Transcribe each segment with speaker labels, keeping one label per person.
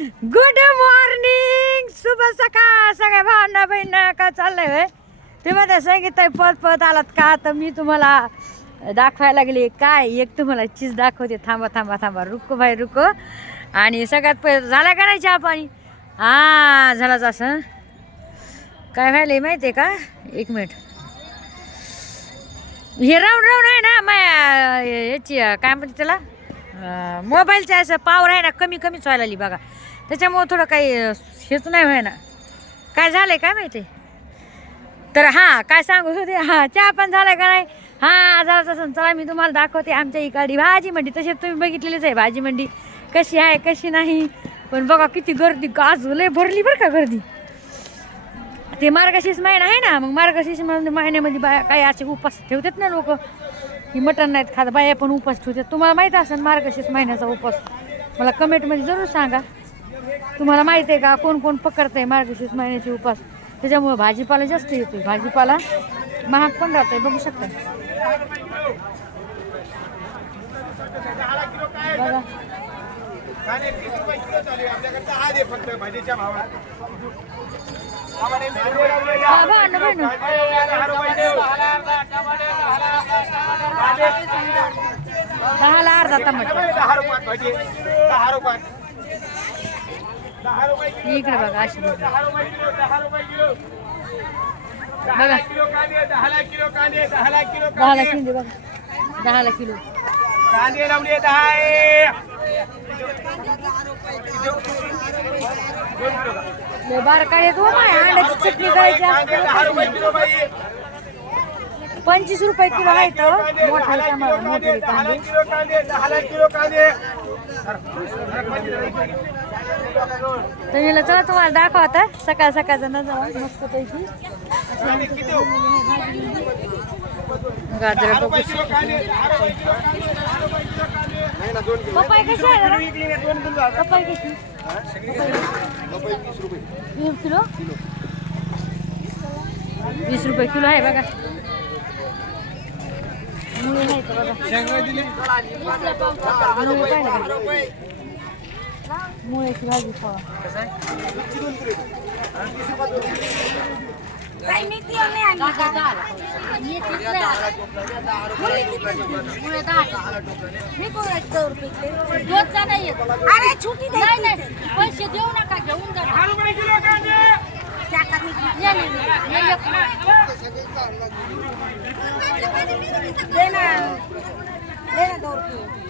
Speaker 1: Good morning शुभ सकाळ सगळ्या भावना बहिणा का चाललंय होय? तुम्ही आता सांगितलं पत पत आलात का? तर मी तुम्हाला दाखवायला लागले. काय? एक तुम्हाला चीज दाखवते. थांबा थांबा थांबा. रुको भाई रुको. आणि सगळ्यात पहिले झाला का नाही चहा पाणी? हा झालाच असं काय व्हायला माहिती आहे का? एक मिनिट. हे राऊंड राऊंड आहे ना माया याची काय म्हणते त्याला? मोबाईलचं असं पावर आहे ना कमी कमीच व्हायला आली बघा. त्याच्यामुळं थोडं काही हेच नाही व्हाय ना काय झालं आहे काय माहिती? तर हां काय सांगू होते? हां चहा पण झाला का नाही? हां झाला तसं चला मी तुम्हाला दाखवते आमच्या इकडी भाजी मंडी. तशी तुम्ही बघितलेलीच आहे भाजी मंडी. कशी आहे कशी नाही? पण बघा किती गर्दी. गाजू भरली बरं का गर्दी. ते मार्गशीर्ष महिना आहे ना मग मार्गशीर्ष महिन्यामध्ये बाया काही असे उपास ठेवतात ना लोक. की मटण नाहीत खात बाया पण उपास ठेवतात. तुम्हाला माहीत असेल मार्गशीर्ष महिन्याचा उपास. मला कमेंटमध्ये जरूर सांगा. तुम्हाला माहिती आहे का कोण कोण पकडतंय मार्गशीर्ष महिन्याची उपास? त्याच्यामुळे भाजीपाला जास्त येतो भाजीपाला महाग पण राहतोय बघू शकता. बघा.
Speaker 2: कांदे तीस दहा रुपये किलो.
Speaker 1: दहाला अर्धा टमाटर.
Speaker 2: दहा रुपयात भाजी दहा रुपयात दहा रुपये किलो
Speaker 1: इकडे बघा अशी बघा.
Speaker 2: दहाला किलो कांदे दहाला किलो. कांदे दहाला किलो
Speaker 1: दहाला
Speaker 2: कांदे
Speaker 1: किलो बघा दहाला किलो
Speaker 2: कांदे लावले दहा आहे
Speaker 1: बारकाई येतो अंड्याची चटणी करायची पंचवीस रुपये किलो आहे तो मोठे
Speaker 2: कांदे.
Speaker 1: तर मी चला तुम्हाला दाखवा आता सकाळ सकाळचा नजारा मस्त पैकी? गाजर बघू
Speaker 2: किलो? दहा रुपये किलो किलो कांदे नाही दोन
Speaker 1: मुळे नाही का
Speaker 3: अरे छुट्टी नाही नाही पैसे देऊ नका घेऊन जा नाही, नाही, दे ना दे ना रुपये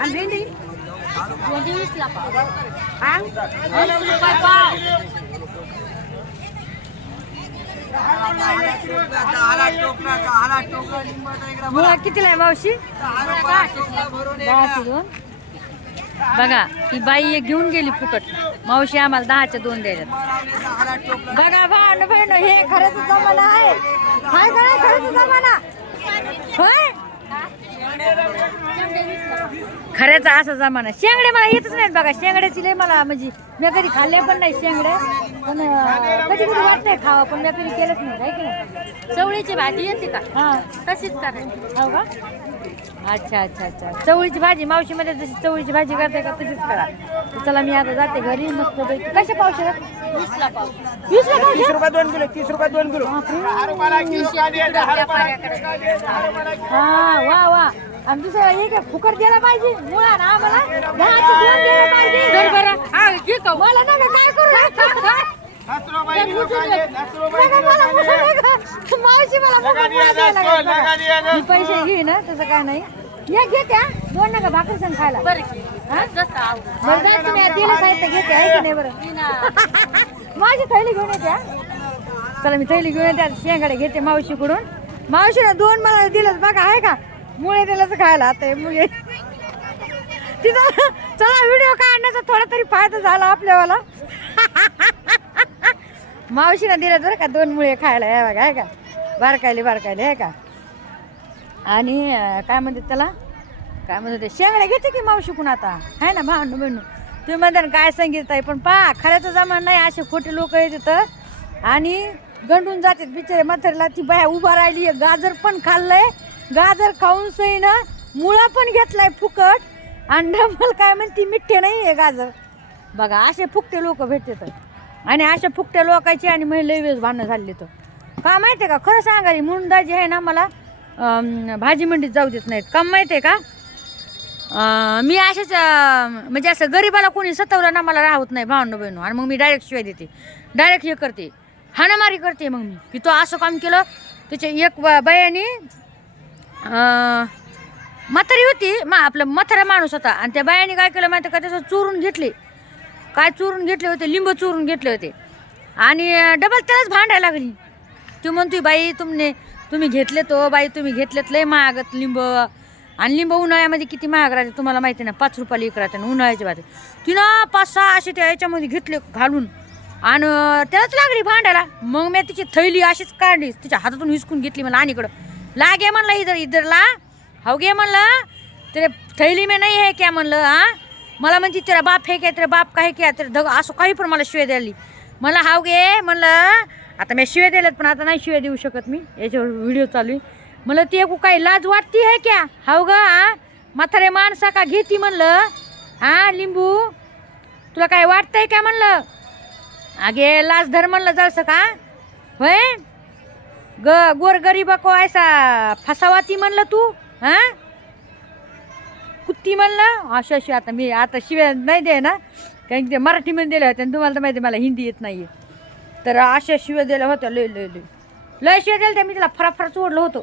Speaker 3: आणि भेंडी भेंडी वीसला पाव हा वीस रुपये पाव
Speaker 1: मुळा कितीला आहे मावशी? बघा ही बाई एक घेऊन गेली फुकट. मावशी आम्हाला दहाच्या दोन द्यायच्यात. बघा भांड भांड हे खरंच जमाना आहे. खरंच जमाना. होय? खऱ्याच असा जमाना. शेंगडे मला येतच नाहीत बघा. शेंगड्याची लय मला म्हणजे मी कधी खाल्ले पण नाही शेंगडे. पण कधी कधी वाटतंय खावा पण मी कधी केलंच नाही काय की नाही?
Speaker 3: चवळीची भाजी येते का?
Speaker 1: हा.
Speaker 3: तशीच करायची.
Speaker 1: हो का? अच्छा अच्छा अच्छा. चवळीची भाजी मावशीमध्ये जशी चवळीची भाजी करते का तशीच करा. तर चला मी आता जाते घरी मस्त पैकी. कशा पावशे
Speaker 3: वीसला पाव
Speaker 1: वीस ला
Speaker 2: तीस रुपये दोन किलो तीस रुपये दोन किलो.
Speaker 1: हा वा वा. आणि दुसऱ्या हे काय फुकट द्यायला पाहिजे? मुळा ना आम्हाला दहाचे दोन द्यायला पाहिजे.
Speaker 3: तर बरं हा घे का
Speaker 1: मला नका काय करू? नका मला. मावशी मला लागला. मी पैसे घेईन ना तसं काय नाही. या घेत्या दोन नका भाकरी संग खायला.
Speaker 3: बरं की जसं आवडतं.
Speaker 1: बरं जा तुम्ही दिलं साहित्य घेते आहे की नाही बरं.
Speaker 3: मी ना.
Speaker 1: माझी थैली घेऊन येते हा. चला मी थैली घेऊन येते. आता शेंगाडे घेते मावशीकडून. मावशीने दोन मला दिलं बघा. मुळे दिलाच खायला आता मुळे तिथं चला व्हिडिओ काढण्याचा थोडा तरी फायदा झाला आपल्यावाला. मावशीनं दिलं बरं का दोन मुळे खायला या बघा आहे का? बारकायले बारकायले आहे का? आणि काय म्हणतात त्याला? काय म्हणतात ते? शेंगड्या घेते की मावशी कुण आता? आहे ना भांडू बहिणू. तुम्ही म्हणता ना काय सांगितलं आहे पण पा खऱ्याचं जमान नाही असे खोटे लोक येत तिथं आणि गंडून जातात बिचारे म्हातारीला ती बाया उभा राहिली गाजर पण खाल्लंय गाजर खाऊन सही ना मुळा पण घेतलाय फुकट. आणि डबल काय म्हणते मिठ्ठे नाही आहे गाजर. बघा असे फुकटे लोक भेटतात. आणि अशा फुकट्या लोकांची आणि महिला वेळेस भांडणं झाली तर. का माहिती आहे का? खरं सांगाली म्हणून दाजी आहे ना मला भाजी मंडीत जाऊ देत नाहीत. का माहिती आहे का? मी असेच म्हणजे असं गरीबाला कोणी सतवलं ना मला राहत नाही भावंड बहिणू. आणि मग मी डायरेक्ट शिवाय देते. डायरेक्ट हे करते. हाणामारी करते मग मी. की तो असं काम केलं त्याच्या एक ब- बायाने म्हातारी होती मा आपलं म्हातारा माणूस होता. आणि त्या बायाने काय केलं माहिती का? त्याचं चोरून घेतले. काय चोरून घेतले होते? लिंब चोरून घेतले होते. आणि डबल त्यालाच भांडायला लागली. ती म्हणतोय बाई तुमने तुम्ही घेतले तो बाई तुम्ही घेतलेत लय महागत लिंब. आणि लिंब उन्हाळ्यामध्ये किती महाग राहते तुम्हाला माहिती ना? पाच रुपयाला एक राहते ना उन्हाळ्याची बात तिनं पाच सहा असे त्या याच्यामध्ये घेतले घालून. आणि त्यालाच लागली भांडायला. मग मी तिची थैली अशीच काढली. तिच्या हातातून हिसकून घेतली मला आणि इकडं. लागे म्हणलं इधर इधरला हो गे म्हणलं तेरे थैली में नाही आहे क्या म्हणलं हा? मला म्हणते तेरा बाप हे काय तेरा बाप काय क्या? तेरा धग असं काही पण मला शिवाय द्यायली मला हाव गे म्हणलं आता मी शिवाय दिल्यात पण आता नाही शिवाय देऊ शकत मी. याच्यावर व्हिडिओ चालू आहे. म्हणलं ते एकू काही लाज वाटती आहे क्या? हाव ग हा? म्हातारे माणसा का घेती म्हणलं? हा लिंबू? तुला काय वाटतंय का म्हणलं? अगे लाज धर म्हणलं जरसं का? होय? ग गोर गरीबा को ऐसा फसावाती म्हणलं तू? हा? कुत्ती म्हणलं? अशी अशी आता मी आता शिव्या नाही दे ना कारण की ते मराठीमध्ये दिल्या होत्या आणि तुम्हाला तर माहिती आहे, मला हिंदी येत नाही तर अशा शिव्या दिल्या होत्या लय लय लय. लय शिव्या दिल्या त्या मी तिला फराफरा चोडलं होतं.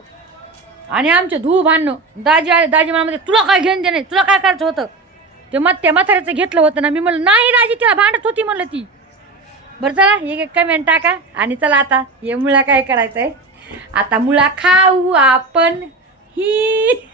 Speaker 1: आणि आमचं धू भांडणं दाजी आले दाजी मला तुला काय घेऊन दे नाही तुला काय करायचं होतं? ते मग त्या म्हाताऱ्याचं घेतलं होतं ना मी म्हणलं नाही दाजी तिला भांडत होती म्हणलं ती. बरं चला एक एक कमेंट टाका आणि चला आता हे मुळा काय करायचं आहे आता मुळा खाऊ आपण. ही.